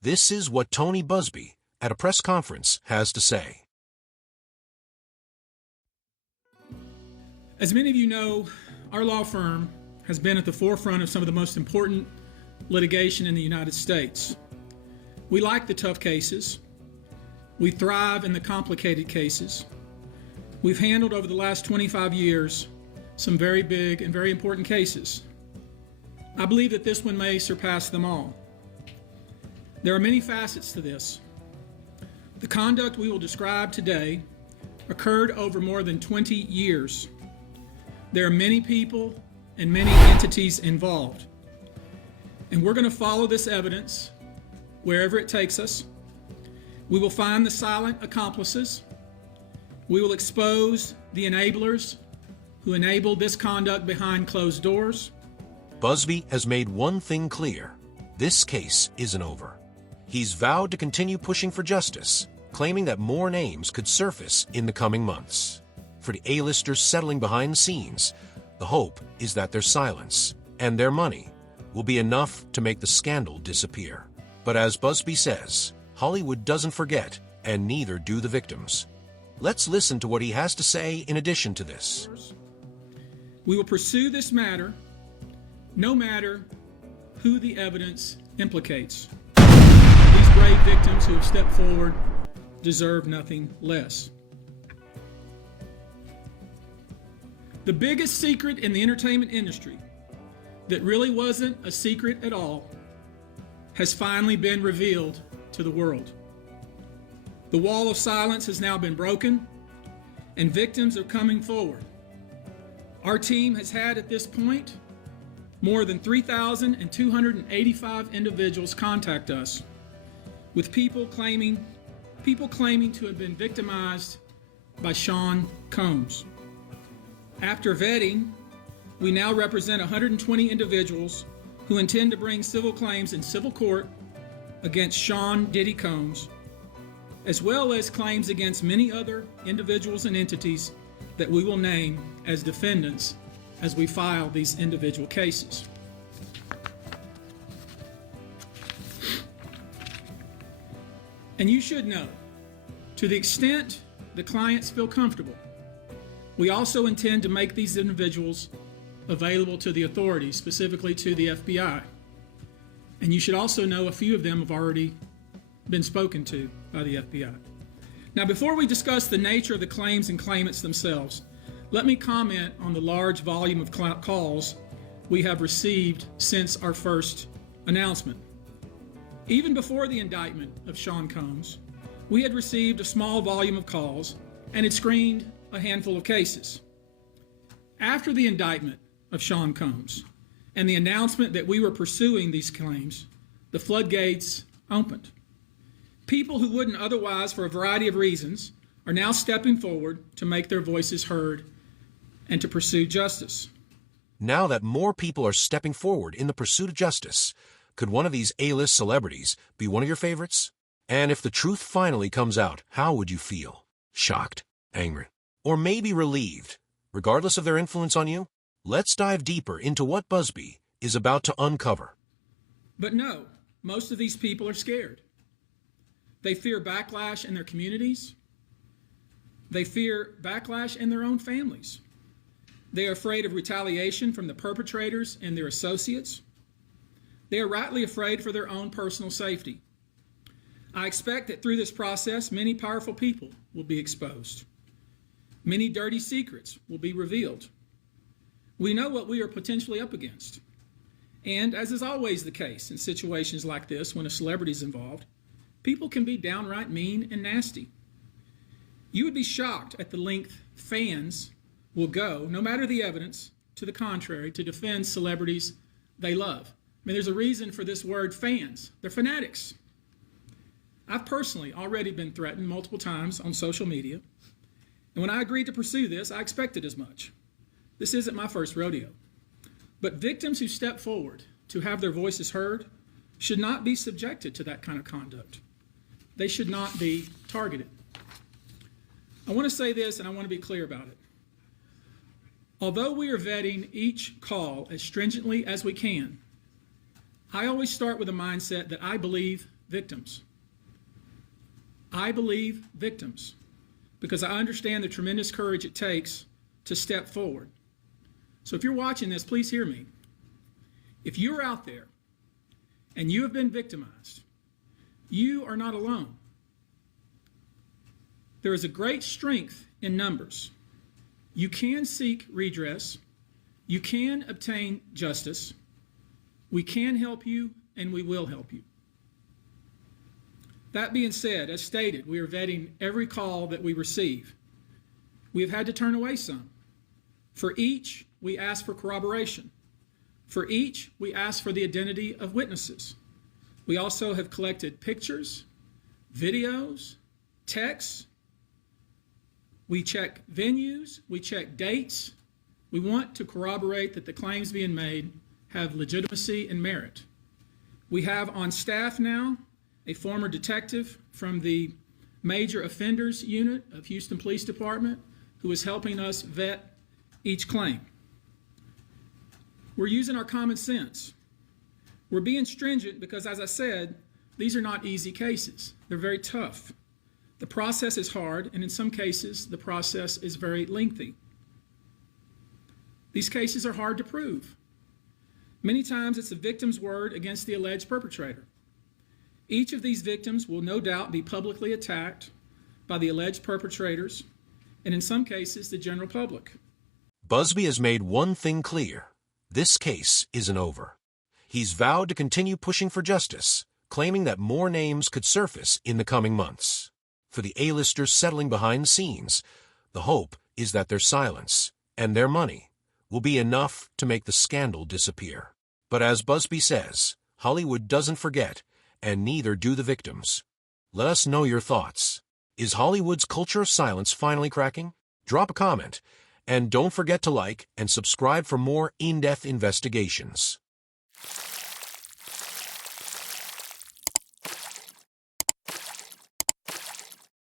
This is what Tony Busby, at a press conference, has to say. As many of you know, our law firm has been at the forefront of some of the most important litigation in the United States. We like the tough cases. We thrive in the complicated cases. We've handled over the last 25 years some very big and very important cases. I believe that this one may surpass them all. There are many facets to this. The conduct we will describe today occurred over more than 20 years. There are many people and many entities involved. And we're going to follow this evidence wherever it takes us. We will find the silent accomplices. We will expose the enablers who enabled this conduct behind closed doors. Busby has made one thing clear. This case isn't over. He's vowed to continue pushing for justice, claiming that more names could surface in the coming months. For the A-listers settling behind the scenes, the hope is that their silence and their money will be enough to make the scandal disappear. But as Busby says, Hollywood doesn't forget, and neither do the victims. Let's listen to what he has to say in addition to this. We will pursue this matter no matter who the evidence implicates. These brave victims who have stepped forward deserve nothing less. The biggest secret in the entertainment industry that really wasn't a secret at all has finally been revealed to the world. The wall of silence has now been broken, and victims are coming forward. Our team has had at this point more than 3,285 individuals contact us with people claiming to have been victimized by Sean Combs. After vetting, we now represent 120 individuals who intend to bring civil claims in civil court against Sean Diddy Combs, as well as claims against many other individuals and entities that we will name as defendants as we file these individual cases. And you should know, to the extent the clients feel comfortable, we also intend to make these individuals available to the authorities, specifically to the FBI. And you should also know a few of them have already been spoken to by the FBI. Now, before we discuss the nature of the claims and claimants themselves, let me comment on the large volume of calls we have received since our first announcement. Even before the indictment of Sean Combs, we had received a small volume of calls and had screened a handful of cases. After the indictment of Sean Combs and the announcement that we were pursuing these claims, the floodgates opened. People who wouldn't otherwise, for a variety of reasons, are now stepping forward to make their voices heard and to pursue justice. Now that more people are stepping forward in the pursuit of justice, could one of these A-list celebrities be one of your favorites? And if the truth finally comes out, how would you feel? Shocked, angry, or maybe relieved? Regardless of their influence on you, let's dive deeper into what Busby is about to uncover. But no, most of these people are scared. They fear backlash in their communities. They fear backlash in their own families. They are afraid of retaliation from the perpetrators and their associates. They are rightly afraid for their own personal safety. I expect that through this process, many powerful people will be exposed. Many dirty secrets will be revealed. We know what we are potentially up against. And as is always the case in situations like this, when a celebrity is involved, people can be downright mean and nasty. You would be shocked at the length fans will go, no matter the evidence to the contrary, to defend celebrities they love. I mean, there's a reason for this word fans. They're fanatics. I've personally already been threatened multiple times on social media. And when I agreed to pursue this, I expected as much. This isn't my first rodeo. But victims who step forward to have their voices heard should not be subjected to that kind of conduct. They should not be targeted. I want to say this, and I want to be clear about it. Although we are vetting each call as stringently as we can, I always start with a mindset that I believe victims. I believe victims because I understand the tremendous courage it takes to step forward. So if you're watching this, please hear me. If you're out there and you have been victimized, you are not alone. There is a great strength in numbers. You can seek redress. You can obtain justice. We can help you, and we will help you. That being said, as stated, we are vetting every call that we receive. We have had to turn away some. For each, we ask for corroboration. For each, we ask for the identity of witnesses. We also have collected pictures, videos, texts. We check venues, we check dates. We want to corroborate that the claims being made have legitimacy and merit. We have on staff now a former detective from the Major Offenders Unit of Houston Police Department who is helping us vet each claim. We're using our common sense. We're being stringent because, as I said, these are not easy cases. They're very tough. The process is hard, and in some cases, the process is very lengthy. These cases are hard to prove. Many times it's the victim's word against the alleged perpetrator. Each of these victims will no doubt be publicly attacked by the alleged perpetrators, and in some cases, the general public. Busby has made one thing clear. This case isn't over. He's vowed to continue pushing for justice, claiming that more names could surface in the coming months. For the A-listers settling behind the scenes, the hope is that their silence and their money will be enough to make the scandal disappear. But as Busby says, Hollywood doesn't forget, and neither do the victims. Let us know your thoughts. Is Hollywood's culture of silence finally cracking? Drop a comment, and don't forget to like and subscribe for more in-depth investigations.